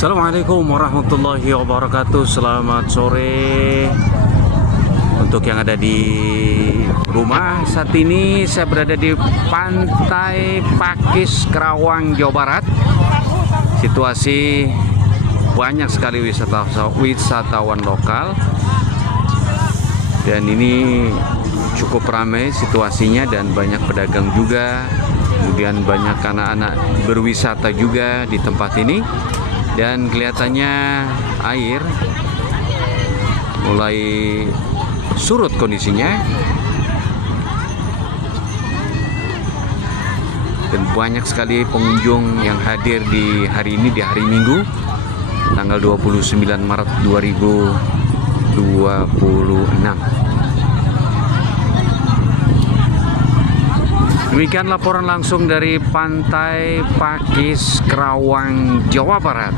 Assalamualaikum warahmatullahi wabarakatuh. Selamat sore untuk yang ada di rumah. Saat ini saya berada di Pantai Pakis, Kerawang, Jawa Barat. Situasi banyak sekali wisatawan lokal, dan ini cukup ramai situasinya dan banyak pedagang juga. Kemudian banyak anak-anak berwisata juga di tempat ini. Dan kelihatannya air mulai surut kondisinya, dan banyak sekali pengunjung yang hadir di hari ini, di hari Minggu tanggal 29 Maret 2026. Demikian laporan langsung dari Pantai Pakis, Kerawang, Jawa Barat.